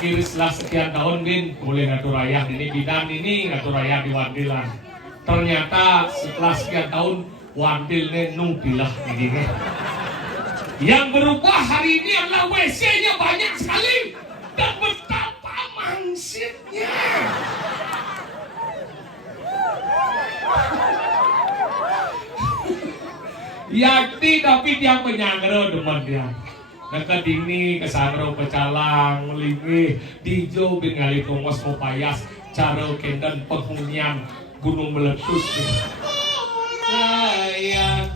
akhir setelah sekian tahun Bin mulai ngaturayah ini bidan ini ngaturayah di Wandilan. Ternyata setelah sekian tahun Wandilnya nubilah ini. Yang berubah hari ini adalah WC-nya banyak sekali dan betapa mangsitnya. Yakti tapi dia penyangro demen dia. Dekat ini kesangro pecalang melingi dijo bingali tongos mopayas cara kendan penghunian gunung meletus. Sayang,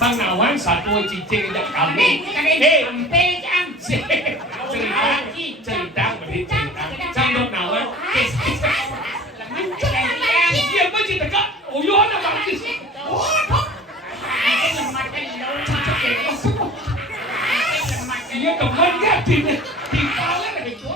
Pangawan satu cicing tidak kami. Cerita Candok nawan. Dia macam dekat. Uyuh nak bagi. Dia teman dia di kepala itu.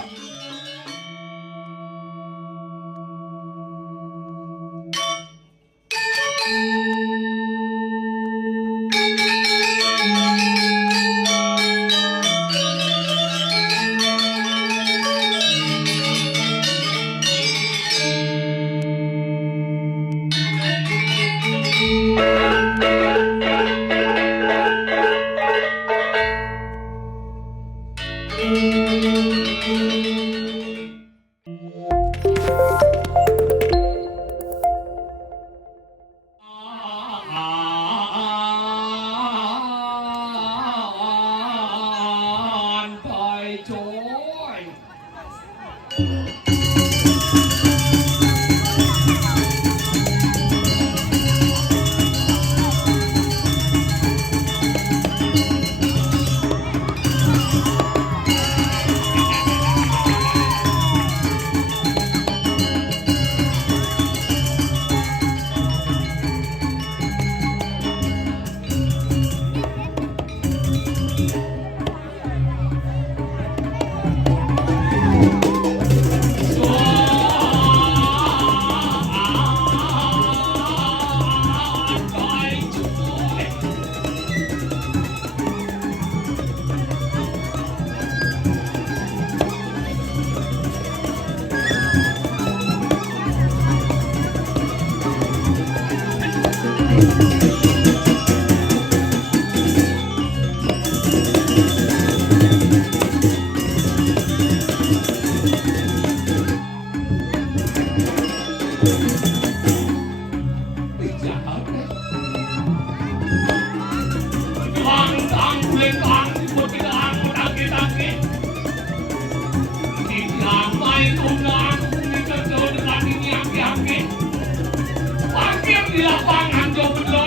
Di lapangan jomblo.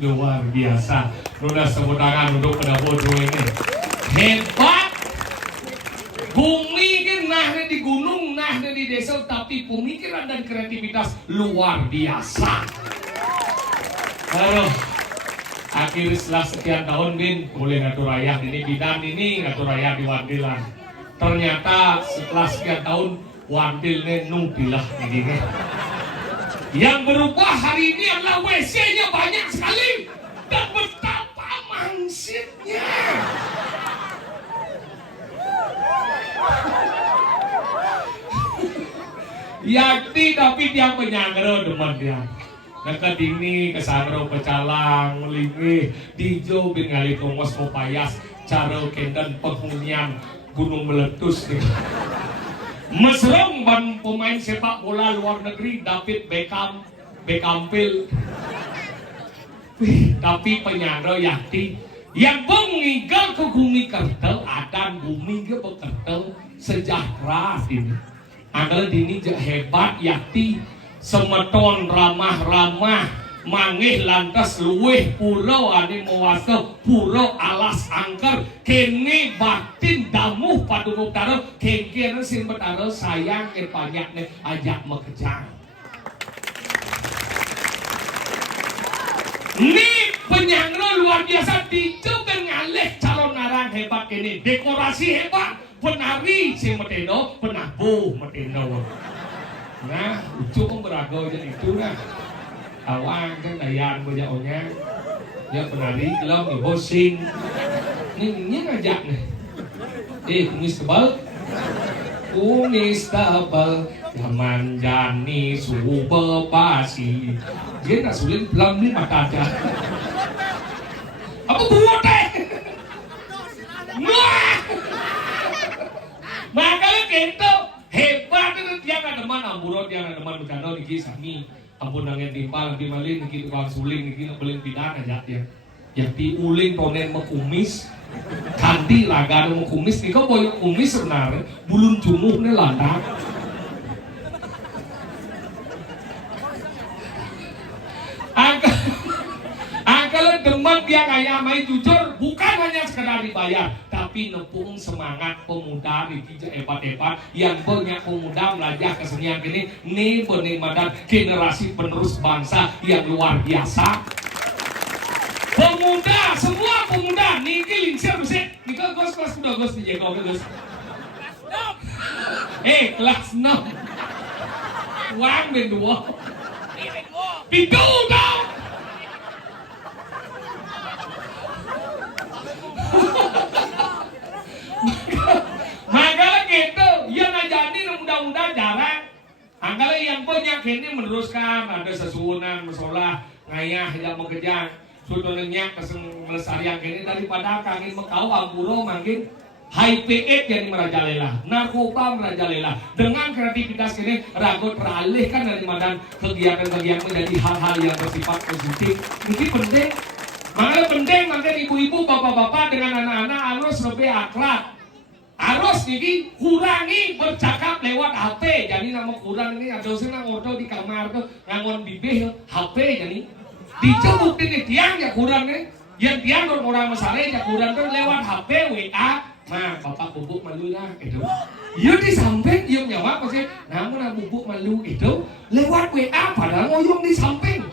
Luar biasa. Lunas tepuk tangan untuk pendampur ini. Hebat. di gunung, nah di desa, tapi pemikiran dan kreativitas luar biasa. Aduh, akhir setelah sekian tahun Bin mulai ngatur ayah ini bidan ini ngatur ayah di Wandilan. Ternyata setelah sekian tahun Wandilnya nungtilah ini. Yang berubah hari ini adalah WC-nya banyak sekali dan betapa mangsitnya. Yakti tapi dia penyangro demen dia. Dekat ini kesangro pecalang melingi dijo bin ngali tongos popayas cara kendan penghunian gunung meletus nih. Mesrong ban pemain sepak bola luar negeri David Beckham. Tapi penyangro Yakti yang pengigal ke bumi kertel adan bumi ke bekertel sejahtera ini. Adalah dini hebat Yakti semeton ramah-ramah mangih lantas luweh pulau ane mewasa pulau alas angker kene batin damuh paduka utara kengkene sing betara sayang ke banyakne ajak mekejang. Ini penyangro luar biasa dicoba ngalih calon narang hebat kene dekorasi hebat penari sing meteno penabuh meteno. Nah, ucu kong berago aja itu nah. Awang kan dayan banyak onya. Ya penari kalau nih bosing. Ini ngajak nih. Kumis tebal. Kumis tebal. Zaman jani suhu bebasi. Dia nak sulit belum ni mata aja. Apa buat deh? Wah! Makanya gitu. Hebat itu dia nggak teman amburot dia nggak teman bercanda di kisah nih ampun nangen timpal di malin gitu bang suling gitu belin pidan aja dia yang diuling tonen mekumis kanti laga mekumis nih kau boyok kumis sebenarnya bulun jumuh nih landak kalau demen dia kayak main jujur bukan hanya sekedar dibayar tapi nepung semangat pemuda di hebat-hebat yang banyak pemuda belajar kesenian ini nih penikmatan generasi penerus bangsa yang luar biasa pemuda semua pemuda nih lingsir musik nih kelas udah gos nih jago gos kelas 6 uang berdua pintu dong makanya gitu ya najani mudah-mudahan jarang angkala yang punya ini meneruskan ada sesuunan masalah ngayah yang mengejang sudahnya keseng melestarian ini daripada kami mekau ampuro makin HIP/AIDS jadi merajalela narkoba merajalela dengan kreativitas ini ragot teralihkan dari madan kegiatan-kegiatan menjadi hal-hal yang bersifat positif ini penting. Makanya penting makanya ibu-ibu bapak-bapak dengan anak-anak harus lebih akhlak harus jadi kurangi bercakap lewat HP jadi nama kurang ini ada senang ordo di kamar tuh ngangon bibih HP jadi dicebuk ini tiang ya kurang nih yang tiang orang masalah ya kurang tuh lewat HP WA nah bapak bubuk malu lah itu iya di samping iya nyawa pasti namun bubuk malu itu lewat WA padahal ngoyong di samping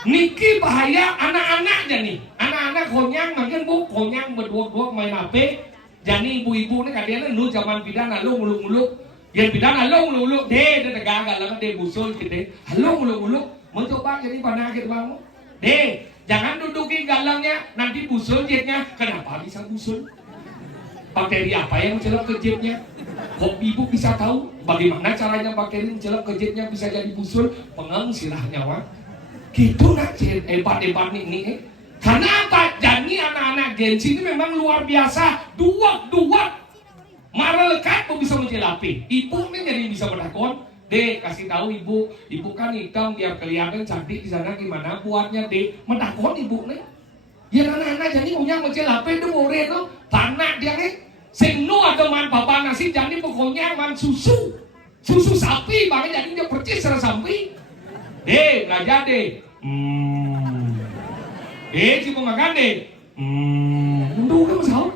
niki bahaya anak-anaknya nih anak-anak konyang makin bu konyang berdua-dua main HP jadi ibu-ibu nih kadang lu zaman pidana lu muluk-muluk yang pidana lu muluk-muluk deh gagal lah deh busul gitu lu muluk-muluk mencoba jadi penyakit banget deh jangan dudukin galangnya nanti busul jetnya kenapa bisa busul bakteri apa yang mencelok ke jetnya kok ibu bisa tahu bagaimana caranya bakteri mencelok ke jetnya bisa jadi busul pengangsirah nyawa gitu nak hebat-hebat nih karena apa? Jadi anak-anak Gensi ini memang luar biasa dua marah lekat kok bisa mencelapi ibu ini jadi bisa berdakon deh kasih tahu ibu kan hitam biar kelihatan cantik di sana gimana buatnya deh mendakon ibu nih ya anak-anak jadi punya mencelapi itu more tuh tanah dia nih sing nu atau man papa nasi jadi pokoknya man susu sapi makanya jadi dia percis secara sapi deh belajar deh cuma makan deh unduh kan masalah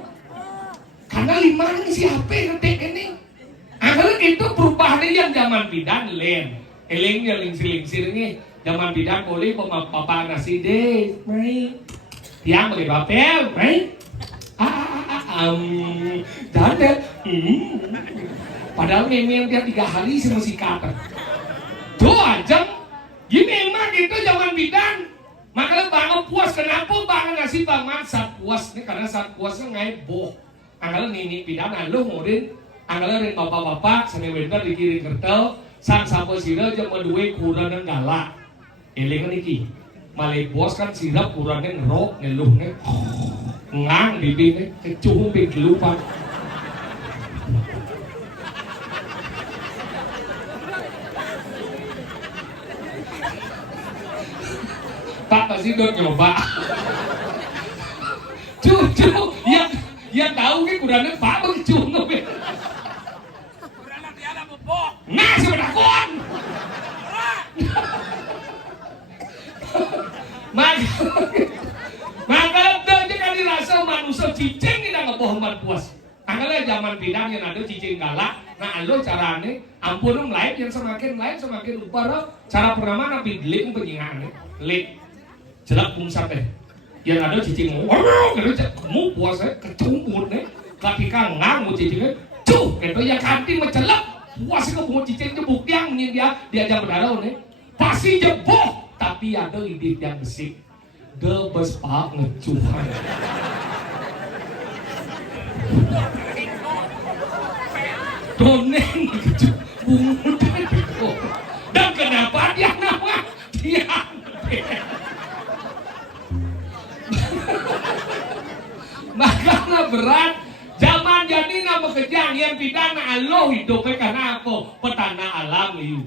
karena lima ini si HP ngetik ini angka zaman bidan len. Elingnya lingsir ini. Zaman bidan boleh papa nasi deh. Mai. Tiang bagi bapel, mai. Jangan deh. Padahal memang dia 3 hari sih masih kata. Tuh aja. Gini emang gitu zaman bidan. Makanya bangun puas. Kenapa bangun nasi bangun saat puas? Ini karena saat puasnya ngeboh. Anggalan nini bidan alo ngorin. Anggalan rin bapak-bapak sana winter dikirim kertel. Sang sapo sirah aja menduwe kurang dan galak. Elengan iki. Malay bos kan sirap kurangnya ngerok ngeluhnya. Ngang bibirnya kecumping kelupan. Pak pasti udah nyoba. Cucu yang tahu kan kurangnya Pak begitu ngopi. Kurangnya dia ada bubuk. Nah sebenarnya maka itu kan dirasa manusia cicing kita ngebohongan puas. Anggalah zaman bidan yang ada cicing galak. Nah lo carane ampun lain yang semakin lupa cara pertama nabi lik penyingan lik jelak bungsat deh. Yang ada cicing kamu puasnya kecumput deh. Ketika ngang cicingnya cuh itu yang kanti mencelak puasnya ke cicing jebuk dia diajak berdarah nih pasti jebok. Tapi ada ide yang besik debes pak ngecuhan doneng ngecuh bungut dan kenapa dia nama dia makanya berat zaman jadi nama kejang yang pidana Allah hidupnya karena apa petana alam liu.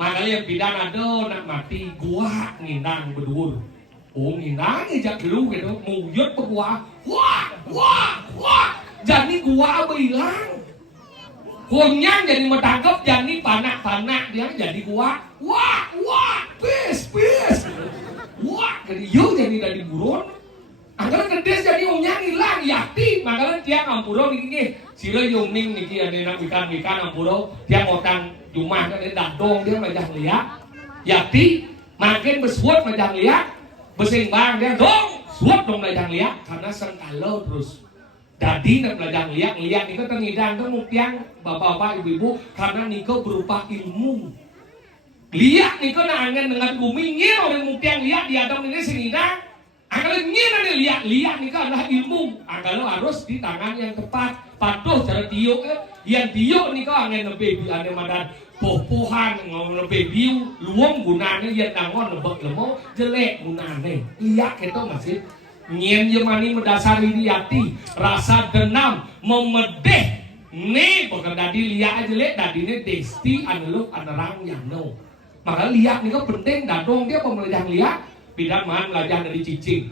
Makanya yang pidana do nak mati gua nginang berdur. Oh nginang aja lu gitu muyut pe gua. Wah. Jadi gua apa hilang. Kunyang jadi metangkep jadi panak dia jadi gua. Wah. Pis. Wah jadi yo jadi dari buron. Anggaran kedes jadi unyang hilang yakti. Makanya dia ngampuro niki sira yumning niki ane nak ikan ngampuro dia ngotang Jumah kan dia dadong dia majang liat yakti makin bersuat majang liat bersimbang dia dong suat dong majang liat karena sengkalo terus dadi nak majang liat niko tengidang tuh mutiang bapak-bapak ibu-ibu karena niko berupa ilmu liat niko na angin dengan bumi ngir oleh mutiang liat di adong ini sengidang angkalo ngir ada liat niko adalah ilmu angkalo harus di tangan yang tepat patuh cara tiuk yang tiuk niko angin lebih ane madan poh-pohan lebih biu luang gunanya yang dangon lebek lemo jelek gunanya lihat itu masih nyen yemani mendasari liati rasa denam memedeh nih bukan dadi lihat aja jelek dadi ini desti aneluk anerang yang no maka lihat nih penting dadong dia pemelajang lihat bidan man belajar dari cicing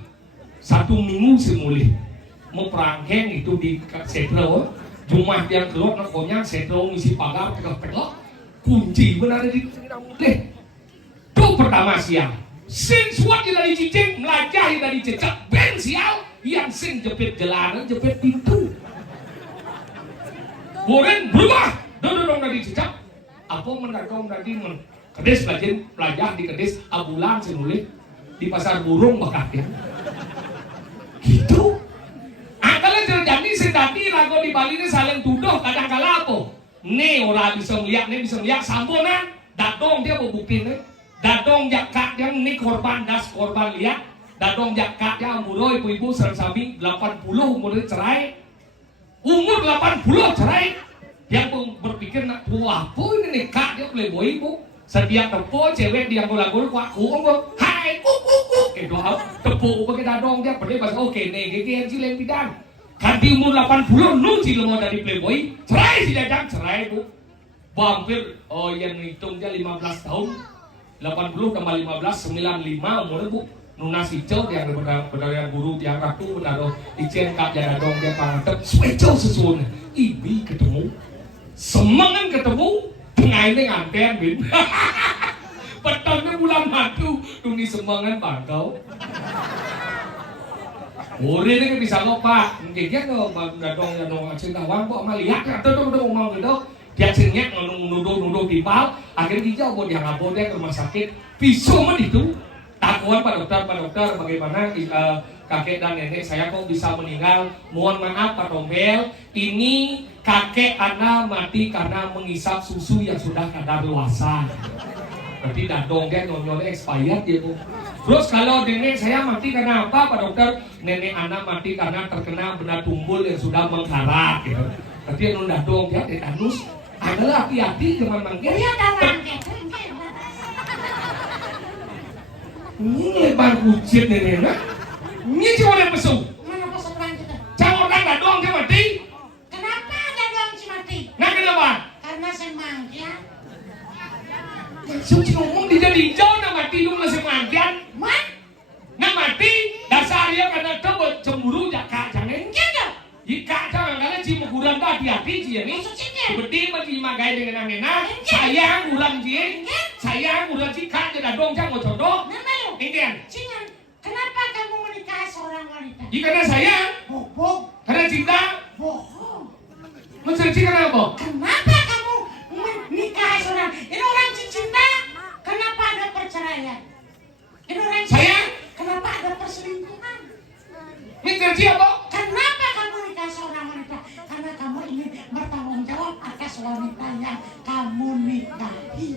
1 minggu semuli mau perangkeng itu di setro Jumat yang keluar nakonya setro ngisi pagar pegang kunci benar di deh. Tuh pertama siang. Sing suat dari cicing melajah dari cecak ben sial yang sing jepit jalanan jepit pintu. Kemudian berubah. Dong dari cecak. Apa mendatang tadi kedes pelajah di kedes abulan senulis di pasar burung bakatnya. Gitu. Angkala terjadi sedati lagu di Bali ini saling tuduh kadang-kala apa? Nih orang bisa melihat sambonan dadong dia mau buktiin dadong jakak yang ini korban lihat dadong jakak yang umur ibu-ibu serang-sami 80 umurnya cerai umur 80 cerai dia pun berpikir nak wah pun ini nikah dia playboy ibu setiap tepo cewek dia gol-gol kuaku hai doa tepo pakai dadong dia pada bahasa oke nih gigi yang bidan kan di umur 80 nu sih mau dari playboy cerai si dadang cerai bu hampir yang hitung dia 15 tahun 80 tambah 15 95 umurnya bu nuna si cel yang benar guru yang ratu benar icen kak dadong dia pangantep swecel susun ibi ketemu semangan ketemu tengah ini nganten bin petangnya bulan madu tuni semangan bangkau Uri ini bisa kok pak, mungkin kan dadong cinta wang kok melihat atau dong ngomong gitu, Tiap senyap nuduh timpal, akhirnya dijauh buat yang ngabodnya ke rumah sakit. Pisau mah itu. Takuan Pak Dokter, bagaimana kakek dan nenek saya kok bisa meninggal? Mohon maaf Pak Tompel, ini kakek Ana mati karena mengisap susu yang sudah kadaluarsa. Berarti dadongnya nyonyolnya expired ya Bu. Terus kalau nenek saya mati karena apa Pak Dokter? Nenek Ana mati karena terkena benda tumbul yang sudah mengkarat gitu. Berarti yang dadong ya tetanus. Adalah hati-hati jangan manggil. Iya tahu Ini lebar kucit nenek nak. Ini cuma ada pesu. mana pesukan kita? Cuma orang dadong dia mati. Kenapa ada dong si mati? Nah kenapa? Karena saya mangga. Suci ngomong dia jadi hijau nak mati dulu masih mandian. Man, Nak mati dasar dia karena tebel cemburu jaka jangan. gitu. Jika jangan kalian cuma kurang hati-hati sih ini. Maksudnya? Seperti bagi magai dengan nenek. Sayang kurang sih. Sayang kurang sih kan jadi dadong jangan jodoh. Nama lu? Indian. Cingan, kenapa kamu menikahi seorang wanita? Jika karena sayang, Bohong. karena cinta, Bohong. mencari kenapa? Kenapa kamu menikahi seorang? Ini orang cinta. Kenapa ada perceraian? Ini orang cinta. Sayang. Kenapa ada perselingkuhan? Mencari apa? Kenapa kamu nikahi seorang wanita? Karena kamu ingin bertanggung jawab atas wanita yang kamu nikahi.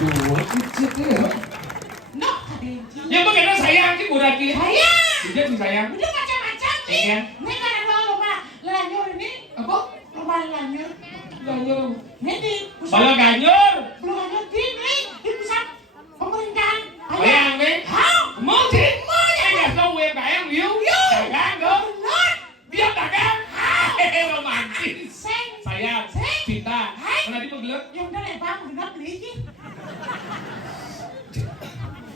Dua kecil ya. No, kadang-kadang. Ya bagaimana sayang sih kurang sih? Sayang. Tidak sih sayang. Udah macam-macam sih. Iya. Ini kan ada lomba lanyur ini. Apa? Lomba lanyur. Ganyur. Ini di Bala ganyur. belum lanyur di pusat pemerintahan. Bayang nih. How? Mau sih? Mau ya? Nggak tahu ya bayang view. Dagang dong. Not. Dia dagang. Romantis. Seng. Sayang. Cinta. Mana di pegel? Yang dari bang udah beli sih.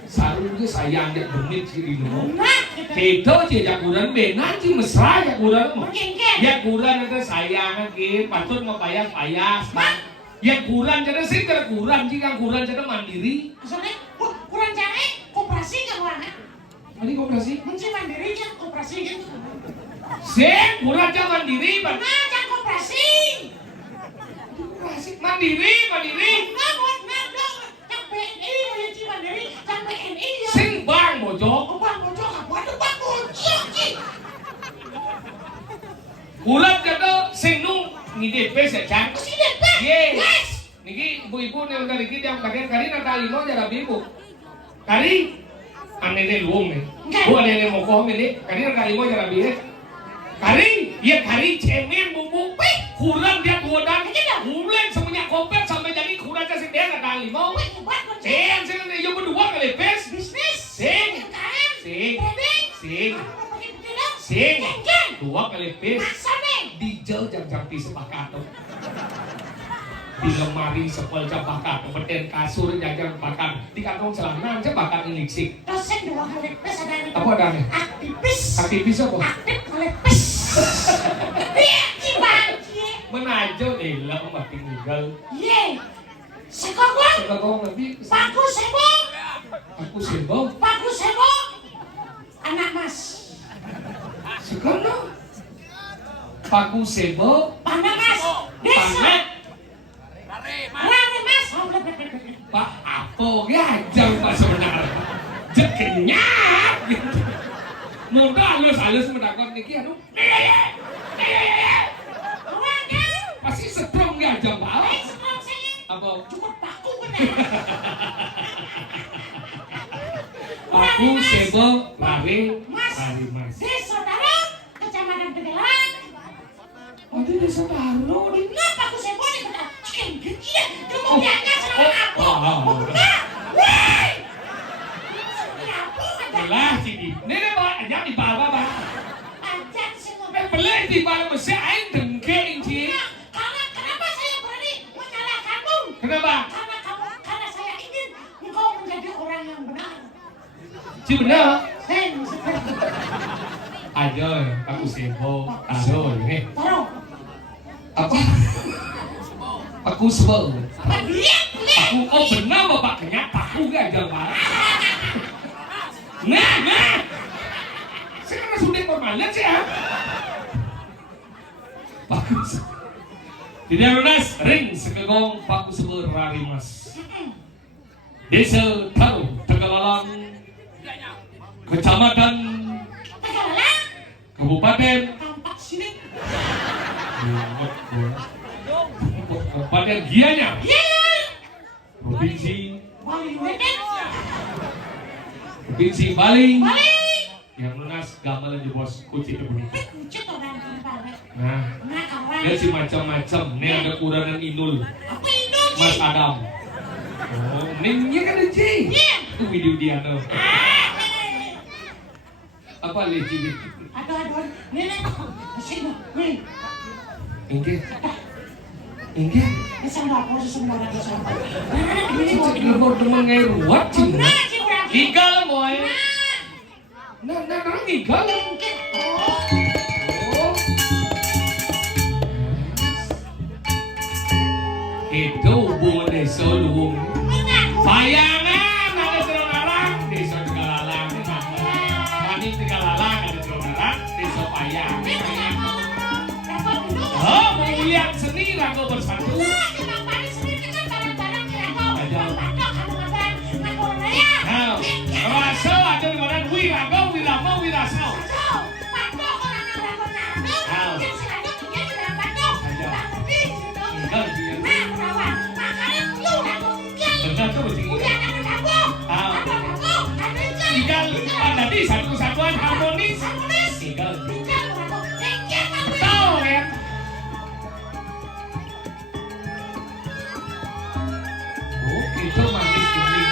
Sarungnya sayang dia benit sih di rumah. Nah, gitu. Kita aja ya kurang benar sih mesra ya kurang. Mungkin kan? Ya kurang itu sayang gitu. Patut mau payas. Ya kurang jadi sih kalau kurang jika kurang jadi mandiri. Maksudnya kurang cari koperasi kan orangnya. Tadi koperasi? Mesti mandiri kan koperasi gitu. Sih kurang aja mandiri. Nah, jangan koperasi. Koperasi mandiri. Nah, buat dong. Yang BNI mau yang mandiri, yang BNI ya. Sing bang bojok. Oh, bang bocok, waduh bang bocok sih. Kurang jadi sing nu ngide pes ya cang. Mesti deh, Yes. Niki ibu-ibu yang dari kita yang bagian kari nata limo jara bibu. Kari anene luong nih. Bu anene mau kohong ini. Kari nata limo jara bibu. Kari, ya kari cemen bubu. Kurang dia dua dan bulan semuanya kompet sampai jadi kurang kasih dia nata limo. wih, buat bocok. Sing yang berdua kali pes. Bisnis. Sing. UMKM. Sing. Trading. Sing. Kamu mau pakai betina? Sing. Jeng-jeng. Dua kali pes. Masa nih? Dijel jam-jam di sepakat. Di lemari sepel bakat, beten kasur jajan bakat, di kantong celana aja bakat ilisik. Dosen dua kali pes ada yang Apa ada nih? aktivis. Aktivis apa? Aktif kali pes. Dia gimana? Menajo lah mati tinggal. Ye. Sekolah. Sekarang nanti Bagus sebo. aku sibuk. Bagus sebo. Anak mas. Sekarang paku sibuk. Panas mas. Desa. Panet. Rame mas. Pak apa gajang pak sebenarnya? Jekenyap gitu. Mudah halus mendakon niki aduh. Orang kan. Pasti setrum gajang pak. Sekolah saya. Apa? Cukup baku benar. Paku sibuk lari Mas. mas. Desa saudara. Kecamatan Tegalan. Oh itu desa Taro nih. Kenapa aku sebo nih benar? Cikin gigi ya. Kemudiannya sama aku. Oh. Woi. Apa ada? Lah sini. Nenek bawa aja di bawah pak. Ajak semua. Beli di bawah mesti aing dengke inci. Kenapa saya berani menyalahkanmu? Kenapa? Karena saya ingin engkau menjadi orang yang benar. Si bener. Maksudnya. Ayo, aku sibuk. Taruh ini. Taruh. Apa? Aku sebel. Apa dia? Aku benar bapak kenyak tahu gajang pak. Nah. Sekarang sudah formalnya sih ya. Bagus. Tidak lunas ring sekegong paku sebeur rarimas. Desa Taruh Tegalalang, Kecamatan Tegalalang, Kabupaten tampak sini. Kabupaten Gianyar, Iya. Provinsi Bali Weekend. Provinsi Bali. Bali. Yang lunas gamelan di bos kucing kebun. Kucing orang kembali. Nah, Nah kawan. dia si macam-macam. Ini ada kuranan Inul, Apa itu? Mas Adam. Oh, ini kan Leci. Iya. Itu video dia tuh. Apa Leci? Aduh, nenek. Sini, nih. Inge. Inge. Sembako. Ini lebur temen ngai ruat cing. Nah, si orang. Igal boy. Nah, igal. Oh. Itu hubungan desa luwung. Payangan ada Tegalarang, desa Tegalalang. Kami Tegalalang ada Tegalarang, desa Payang. Oh, mau lihat seni Rago bersatu. Nah, rasa ada di mana Wirago, Wirama, Wirasau. Benar tuh begini. Tinggal tadi satu kesatuan harmonis. Tinggal tahu ya. Oh, itu manis gini.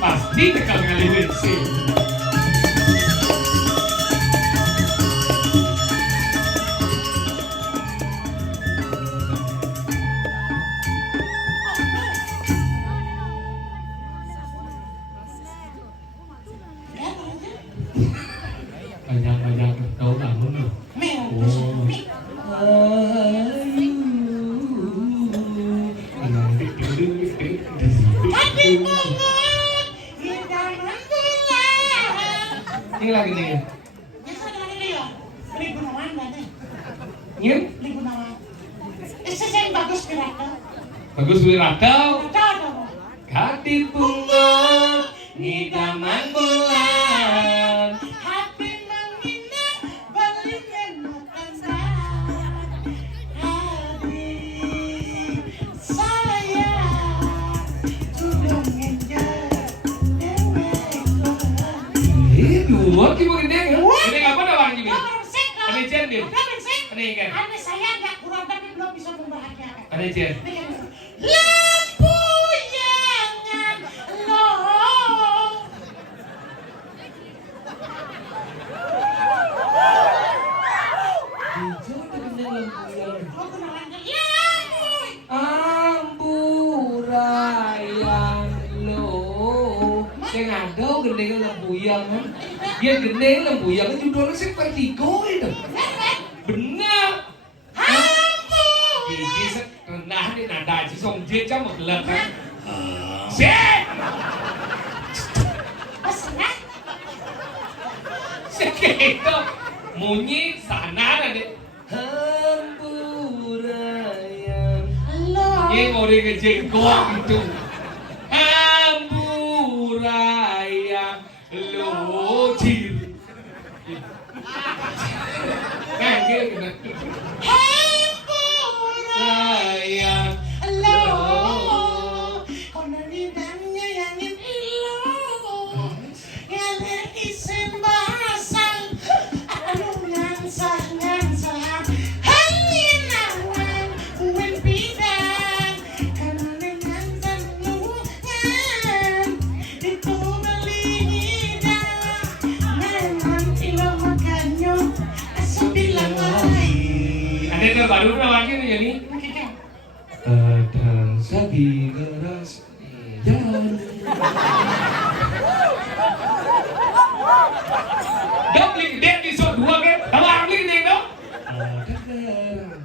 Pasti tekan kali WC. Banyak tahu kamu nih. Ini lagi nih. Ingin? Bagus Wiratau. Hati bunga hidaman bulan. Hati menghina balinya matanda. Hati saya sudah mengejar Dua kilo gede kan? Ini apa dah bang Jimmy? Ada cendil. Ada ikan. Ada saya nggak kurang tapi belum bisa membahagiakan. Ada cendil. Lampu jangan loh. Kau kenalan dia lampu. Amburayan lo. Saya ngadau gendeng lembuyang kan? Dia gendeng lembuyang kan judulnya sih Vertigo itu. Benar. Lampu. Gigi rendah di nada chỉ dùng chia cho một lần thôi. Xe. Pesenah. Xe gitu. Bunyi sana ada. Amburayan. Lo. Ini mau dikejar gua gitu. baru lagi nih jadi. Dan sapi keras jalan. Dok beli gede di so 2 kan? Tawar beli gede dong. Keras jalan.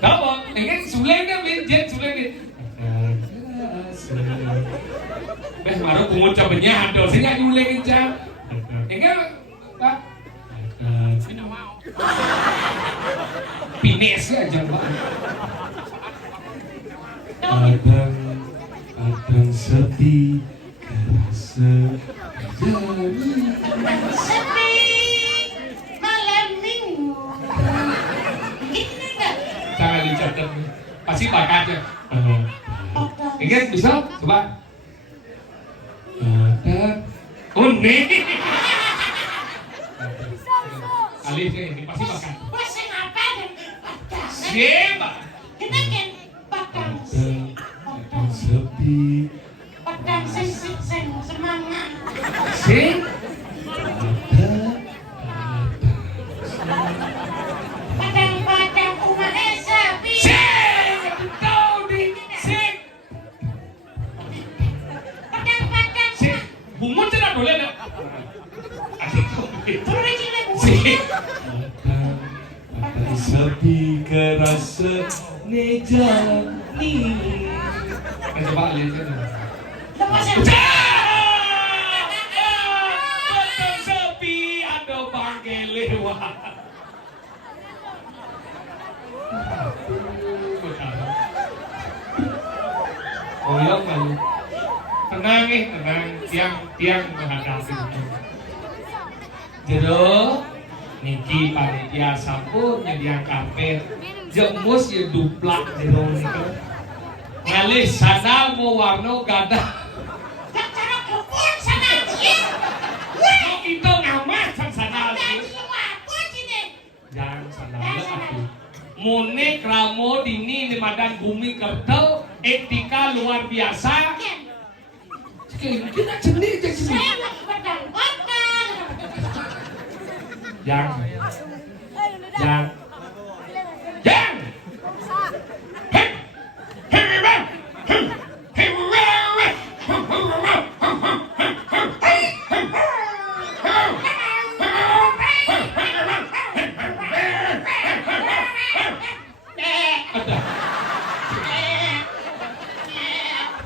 Apa? Ini suleng kan beli jet suleng ni. Beh baru pungut cabenya ada. Saya nyuleng jam. Ini Pak. Pines aja Pak. Kadang sepi kerasa jadi Sepi malam minggu. Gini enggak? jangan dicatat pasti bakat ya. Ingat bisa coba. Ada unik. Alifnya ini pasti bakat. Masih ngapain? Padang. Siapa? Kita kan padang. Kadang sepi. Padang sing semangat. Sing Padang umat sepi. sing tahu di sing Padang. sing bungut tidak boleh nak. Boleh cilik Sing kadang sepi kerasa nejani. Coba lihat kan. Lepas Kadang sepi ada bangke lewat. Oh iya kan. Tenang tenang. Tiang menghadapi itu. Jero niki panitia sampun nyediakan karpet. Jemus ya duplak jero niku. Ngalih sana mau warna gadah. cara kebun sana dia. Mau itu ngamat sana lagi. Apa sini? Jangan sandal aku. Mone kramo dini di madan bumi kertel etika luar biasa. Kita jenis aja sini. Saya lagi padang. Jangan.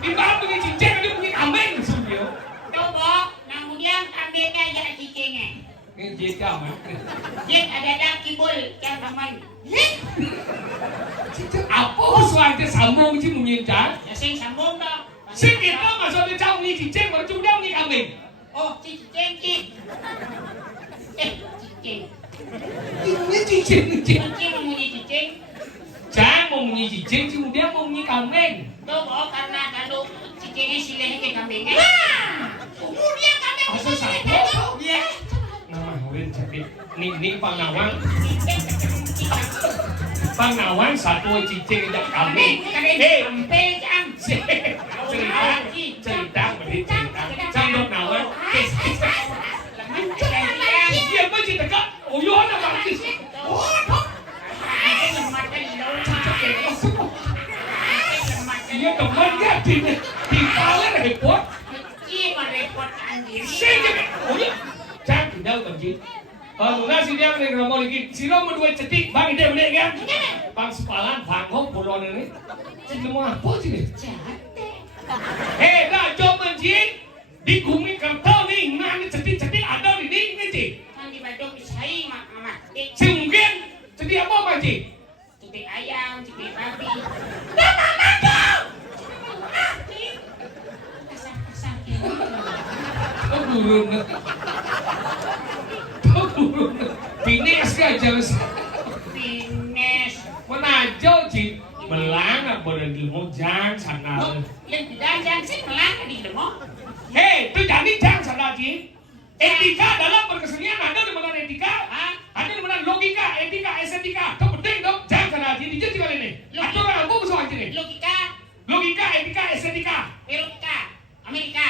Ibarat punya cincin, dia punya kambing sebenarnya. Coba, kemudian ambilnya ya cicingnya. Ini jika mah. Jin ada kibul yang aman. Cincin apa suaranya sambung sih menyincang? Ya sing sambung dah. Sing kita maksudnya jauh ni cincin, baru cuma dia punya kambing. Oh, cicing. Cicing. Ini cincin. Cicing memunyi cicing. Jangan mau punya cincin, cuma dia mau punya kambing. Coba karena kalau cicingnya silahnya ke kambingnya. Kemudian kambing Masa bisa sambung? Iya. Nama Hawin sakit. Ni Pangawan satu cincin dan kambing. Cerita Candok nawan. Dia apa cerita kak? Oh yo ada bangkis. Dia teman dia di kala repot. Oh ya. Jangan tidak bangkis. Mula si dia mengenai ngomong lagi. Silo berdua cetik bang ide boleh kan? Bang sepalan bangkok puluhan ini. Jadi mau apa sih? Dah jom menjin di bumi kertas ni nani cetik ada di ni cik. Mungkin cetik apa macam? Cetik ayam, cetik babi. Kasar-kasar gitu. Turun. Pines aja Fitness. menajau cik. Melang boleh ilmu jangan sana. Yang tidak sih melang di demo. Itu jadi jangan sana cik. Etika dalam berkesenian ada di mana etika? Ada di mana logika, etika, estetika. Itu penting dong. Jangan sana cik. Dijadi kali ini. Aturan apa besar aja nih? Logika, etika, estetika. Amerika.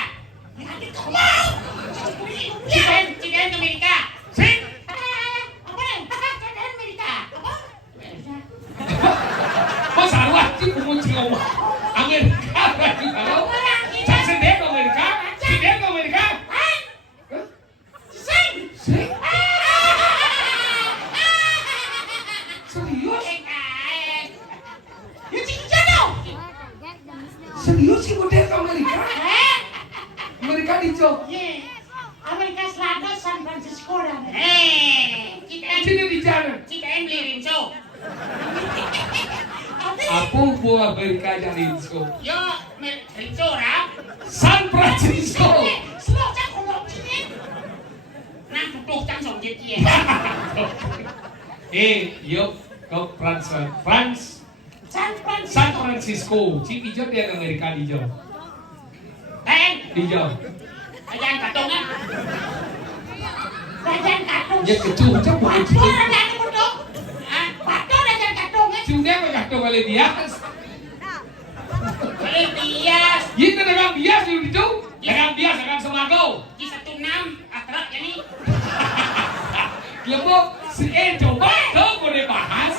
Nanti kau mau. orang. Sini di jalan. Kita yang beli rinso. Apa buah berkaya Rinso? Yo, rinso ra. San Francisco. Slow chắc không lộn chứ nhé. Nang tutuk cang song jet kia. Yuk ke France. San Francisco. San Francisco. Ci hijau dia ke Amerika hijau. Hijau. Ayan katong á. Rajan Katung. Ya kecil cak bukan Patung kecil. Rajan Katung. Ah, Patung Rajan Katung. Cuma kau jatuh kali bias. beli bias. Ini dengan bias itu. Dengan bias dengan semago. Di 16 atrak jadi. Lebo si coba kau boleh bahas.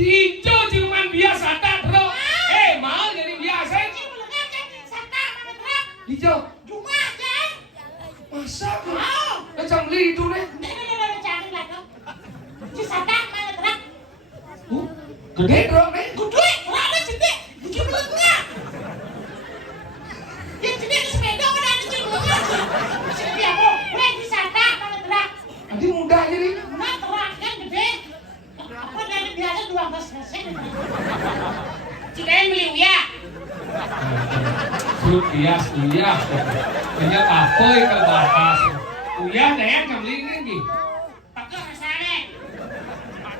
Hijau cuman biasa tak bro. Mau jadi biasa. Hijau. Masa kau? Macam li itu deh. Gede bro deh. Nanti mudah jadi. Kita yang beli uya. Suruh bias uyah. Banyak apa itu bahas. Uyah deh macam li ini. Pakai rasanya.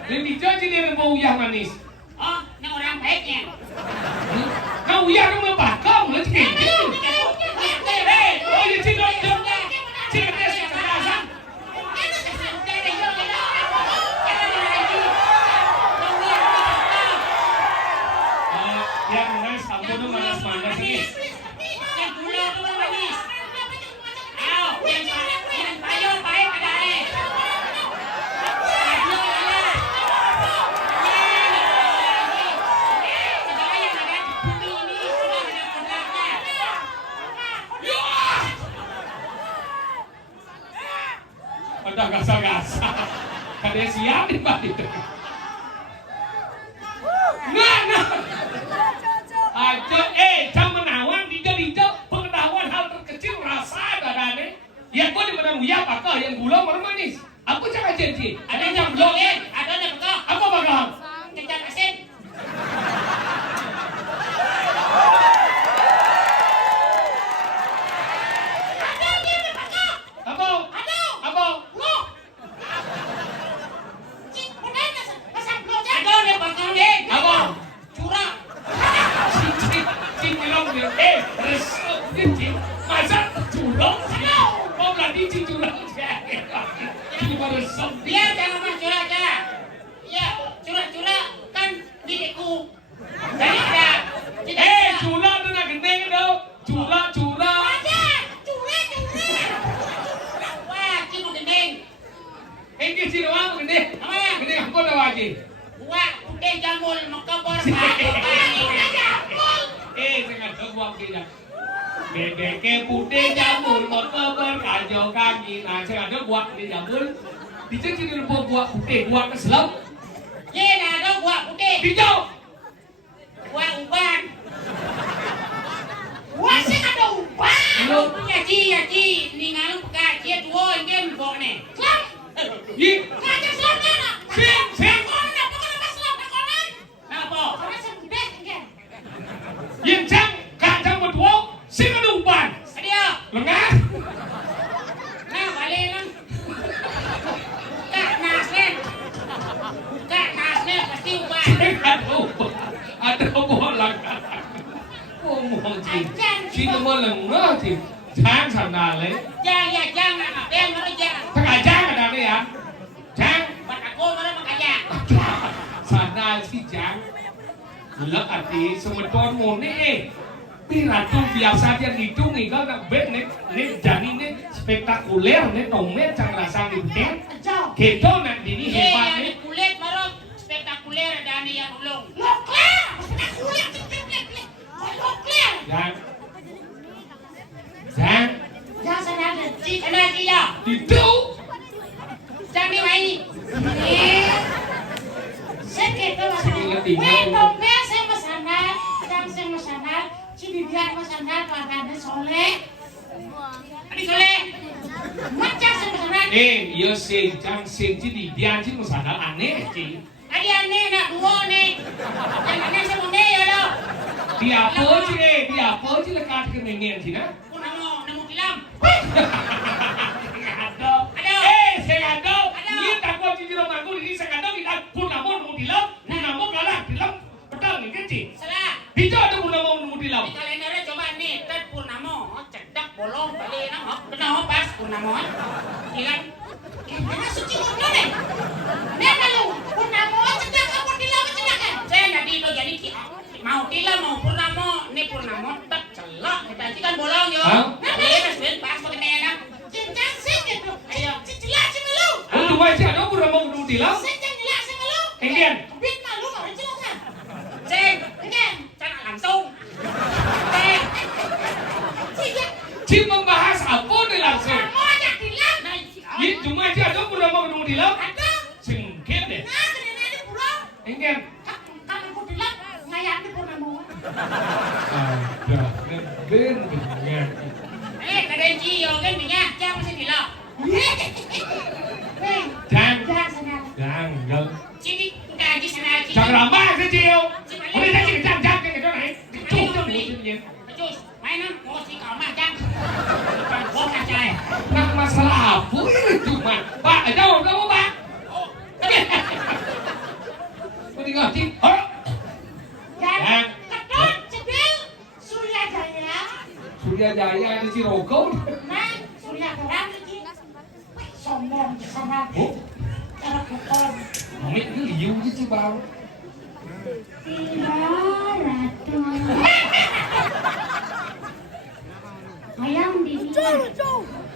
Lebih jauh jadi mau uyah manis. Oh, ini orang baiknya. Kau uyah lu mau bakal lu cekik. Oh ya cina cina. Cina dia sekarang. Dia manis, kamu tuh manas-manas ini. Yang gula itu manis. Ayo, yang payo baik ada eh. Udah gasa-gasa. Kadang siap di balik. Nah. Aja, jam menawan dijauh pengetahuan hal terkecil rasa dadane. Yang kau di mana uyah pakah, yang gula mana manis. Aku jangan janji. Ada yang blok Ada yang betul. Apa bakal? Kecap asin. Apa? Ada yang bakal deh. Apa? Curang. Cilok dia. Resep dia. Masa curang? Oh berarti curang. Cuma resep dia. Dia jangan mas curang aja. Ya, curang kan diriku. Jadi ada. Curang tu nak gendeng tu. Curang. Wah, cipu gendeng. Dia curang gendeng. Apa ya? Gendeng apa dah lagi? Wah, udah jamul makabor. Jangan terbuang dia. Bebeke putih jamur motor kajo kaki. Nah, saya ada buat di jamur. Dicuci dulu buat putih, buat keselam. Ye, ada buah putih. Hijau. Buah uban. Hello. Ya ci, ningal ka cie tuo ingin bok ne. Yi. Sim. Napa? Yin chang, kacang berdua, sing ada umpan. Adio, Lengah. nah balik lang. Buka nasne pasti uban. Ada bolang. Ngomong sih. Sini mau lengah sih. Chang sana le. Jang apa yang harus jang? Tak ajang ada ni ya. Chang. Buat aku mana makanya. Sana si Chang. Gula arti semeton mo ni Piratu biasa dia hitung ni kalau nak bet ni jani ni spektakuler ni tongmet cang rasa ni betul. Keto nak dini hebat ni. Kulit baru spektakuler dan yang ulung. Jang. Ci kena dia. Itu. Jangan ni mai. Saya kata Sige, tingnan mo. wait, dompet saya masana, dan saya masana, Cini dia masalah keluarganya soleh. Adi soleh. Macam sebenarnya. Iya senjang senji di biar sih masalah aneh sih. Adi aneh nak dua nih. Yang aneh sama dia ya lo. Dia apa sih lekat ke mengen sih nah? Pun namo tilam. Aduh. Saya aduh. Aduh. Ini takut cici romanku ini saya aduh kita pun namun mau dilam, kalah dilam, betul nih kan sih? Salah. Bisa ada pun namun mau dilam. Di kalendernya coba nih, tet Purnamo, cedak bolong balik nang, kenapa pas Purnamo? Hilang. Karena suci ngono nih. Dia kalau Purnamo cedak apa dilawan cedak kan? Saya tadi itu jadi mau tilam mau Purnamo, nih Purnamo tak celak kita sih kan bolong yo. Hah? Iya mas Ben pas pakai enak. Cincang sih gitu. Ayo. Jelas sih malu. Untuk wajah ada pun namun mau dilam. Cincang jelas sih malu. Kemudian. Bin malu nggak jelas kan? Ceng, Kan? jangan langsung. Ceng, Cip membahas apa nih langsung? Kamu aja bilang. nah, Ini cuma aja ada pun namun mau dilam. Ada. Singkit deh. Nah, kena di pulau. Kemudian. Kalau aku bilang ngayang di Purnamo. Ada bener. kadang cio kan minyak, jangan mesti bilang. Jangan. Sini gaji sana sini. Jangan ramah kecil. Udah tadi jangan ke sana. Cus, mainan mau si kamar jang. Bukan aja. Nak masalah apa ini cuma? Pak, jauh kamu Pak. Mending ngerti. Dan kedot cedil Surya Jaya. Surya Jaya di Cirogo. Nah, Surya Terang ini sombong sama cara kotor. Mami ini liu di Cibau. Tidak, Ratu. Ayam di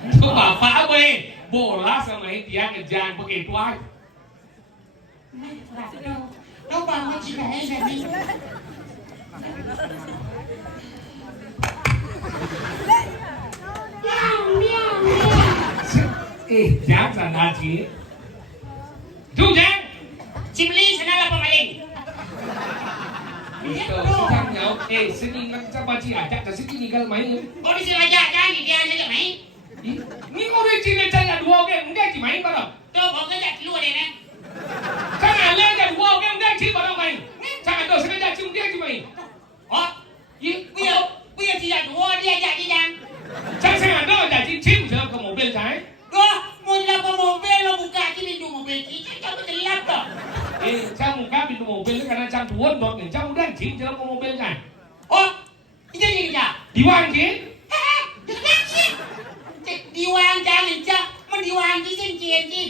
Itu bapak gue. Bola sama dia ngejar begitu aja. Ratu. Kau bangun juga ya jadi. Miau. Jangan sana sih. Jangan. Cimli sana lah pemaling. Itu sedang nyaut. Sini kan coba ajak ke sini tinggal main. Oh di sini aja kan dia aja main. Ini kau di sini saya dua orang enggak main bareng. Tuh kau kerja keluar deh nih. Jangan lagi dua orang enggak bareng main. Jangan tu sengaja cium dia main. Oh, bây giờ chỉ là đùa đi anh đi đang. Jangan sengaja jadi cium dalam ke mobil saya. Đùa, mau là có mobil lo buka sini du mobil chỉ cho cái lap đó. Saya muka pintu mobil karena jam 2 dot nih. Jam udah cium dalam ke mobil saya. Oh, itu gì nhỉ? Diwan ke? Đi hoang trang thì chắc, mà đi hoang chứ xin chuyện gì.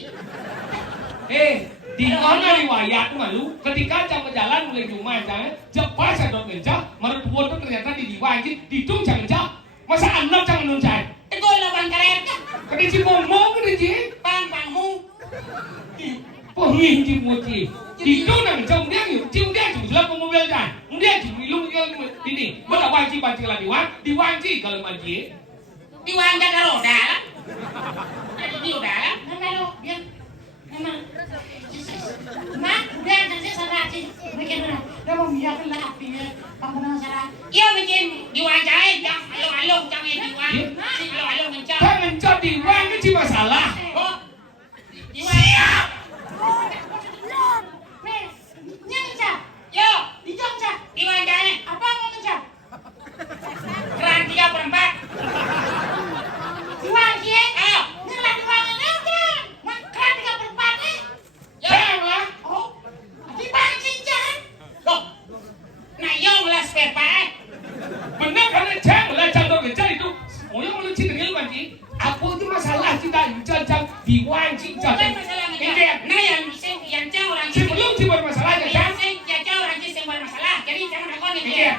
Di mana riwayat malu ketika jam berjalan mulai Jumat cepat saya dot mencak menurut buat itu ternyata di diwangi di tung jangan cak masa anak jangan nuncai Itu là bằng karen. kadang si ngomong kadang si Bằng mu. pengin si mochi di tung nang jam dia yuk cium dia cuma selap ke mobil kan dia cuma ilung ini mana wajib baca lah diwangi kalau mandi Đi hoang ra đổ đá lắm. Đi đổ đá lắm. Nama lo dia. Nama. Mak, dia nanti salah sih. Bikin mana? Dia mau biarkan lah api bangunan salah. Yêu mình trên đi hoang trái chẳng alo chẳng em đi hoang. Xin alo mình cho. jangan cak diwangi sih masalah Đi hoang. Nyangca, Yo, dijangca. đi hoang trái này. Apa mau ngecap? Keran 3/4. Diwan kia. Ayo. Ngelah diwangan udah. Makan 3/4 nih. jangan lah Oh, dibangun cincang. Loh. Này yêu là spare part. benar karena jangan lah jam dot mencak itu orang malu cinta dengan mandi apa itu masalah kita jam diwangi Bukan jam masalah ini ngejak. Nah yang jauh orang sini. sebelum tiba masalahnya Yang jauh orang sini yang bermasalah. Jadi jangan ada konek Iya. ya.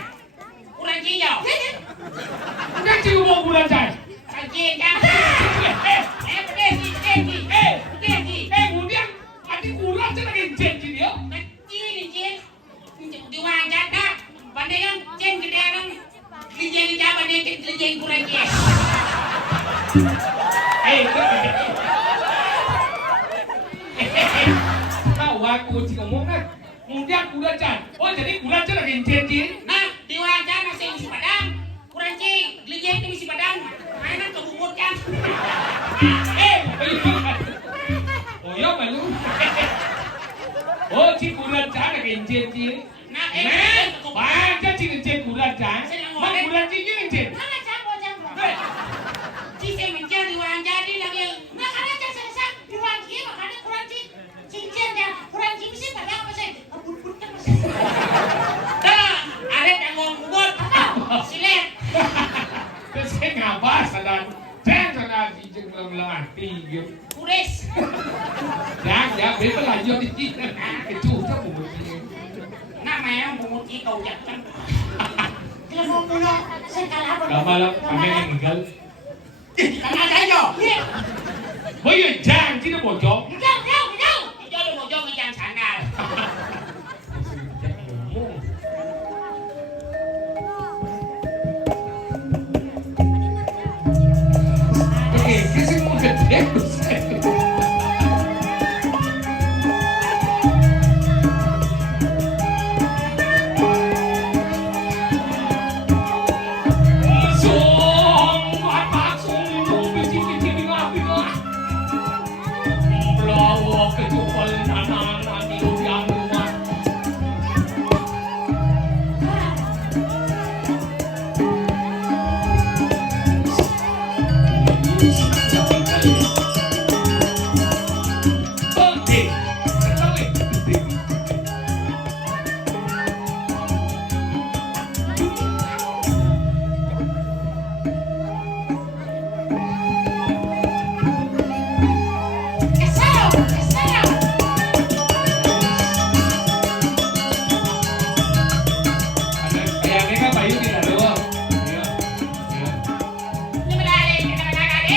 Kurang hijau. udah cium mau bulan saya Sajian kan. Pedesi. Kemudian adik kurang saya lagi janji dia. Kecil ni Cien. Di wang jatah. Pandai kan Cien gede kan. Lijen ni jabat dia lijen kurang Cien. Tahu aku sih ngomong kan. Kemudian kurang jan. Oh jadi kurang saya lagi janji. Nah, di wang jatah saya isi padang. Oh iya malu. Oh cikuran cah nak encen cing. Nah, Baca cing encen kuran cah. Mak kuran cing encen. Mana campur campur. si saya mencari uang jadi lagi. Nah karena saya kurang sih makanya kurang sih cincin ya kurang sih sih pada apa sih kebut-but kan masih. Dah, ada yang ngomong silet. Terus saya ngabas sadar. Jangan cing belang hati gitu. Kures. Ya, bebel lanjut di sini. Kecucuk bumbunya. Namanya bungut ikau jangan. Telepon dulu sekali apa? Gak malam, kami yang meninggal. Karena ada yo. Bây giờ Trang chứ nó bỏ chó. Đâu đâu đâu. Cho được một cho cái trang sản nào. Cái gì mà gần chết của xe. Kesal kesal. Kayaknya kan Bayu tidak ada loh. Iya. Iya. Ini berada, kita berada.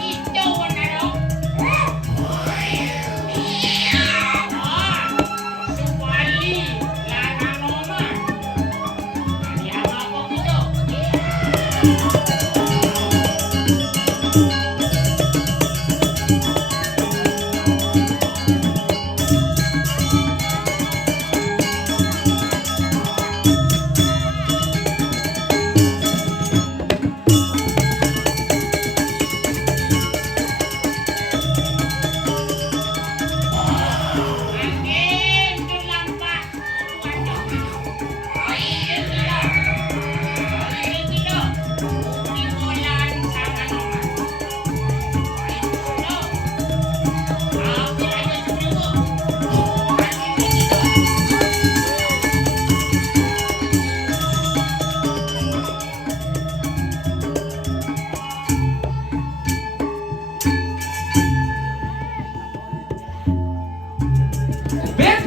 Itu benar dong. Sekali lana nona. Ini apa itu? Angin terlambat. Angin tidak. Timbulan sangat lemah. Aku ada sebelum. Angin tidak. Ben,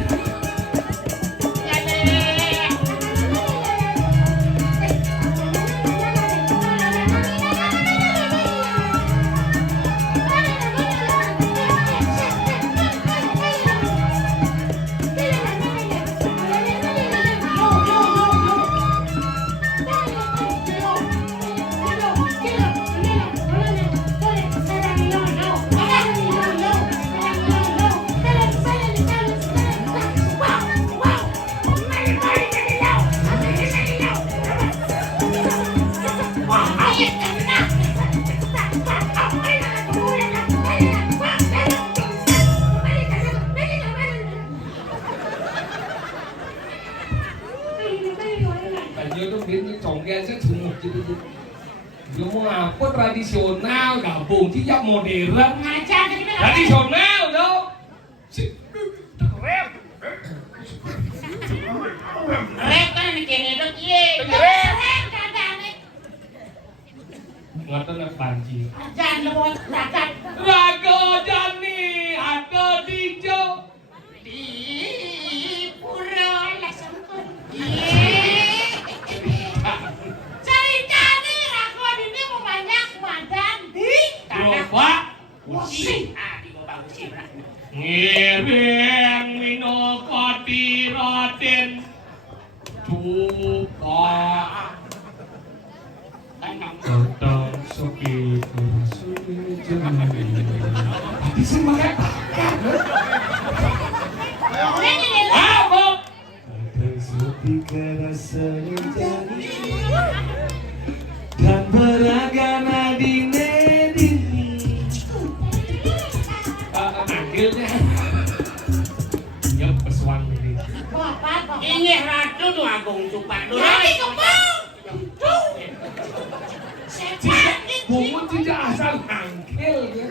Bayu tuh Ben congkel saya sungguh gitu. Dia mau apa tradisional gabung tidak modern. Ngajar jadi kan. Tradisional dong. Rap. Rep kan ini kene dok ye. Ngatan nak panci. Jangan lewat ragat. Rago Jani ada di Jo. Di pura Langsung ke. ye. lupa Tenang. tentang sepi kerasunya jari. Tapi sih pakai pakai. Udah jadi lah. Apa? Tentang sepi kerasunya jari dan beragam dini. Anggilnya. Nyep pesuang ini. Bapak. Ini ratu tuh agung cupak dulu. Jadi kembang. Tuh. Setan. Bungut tidak asal angkil ya.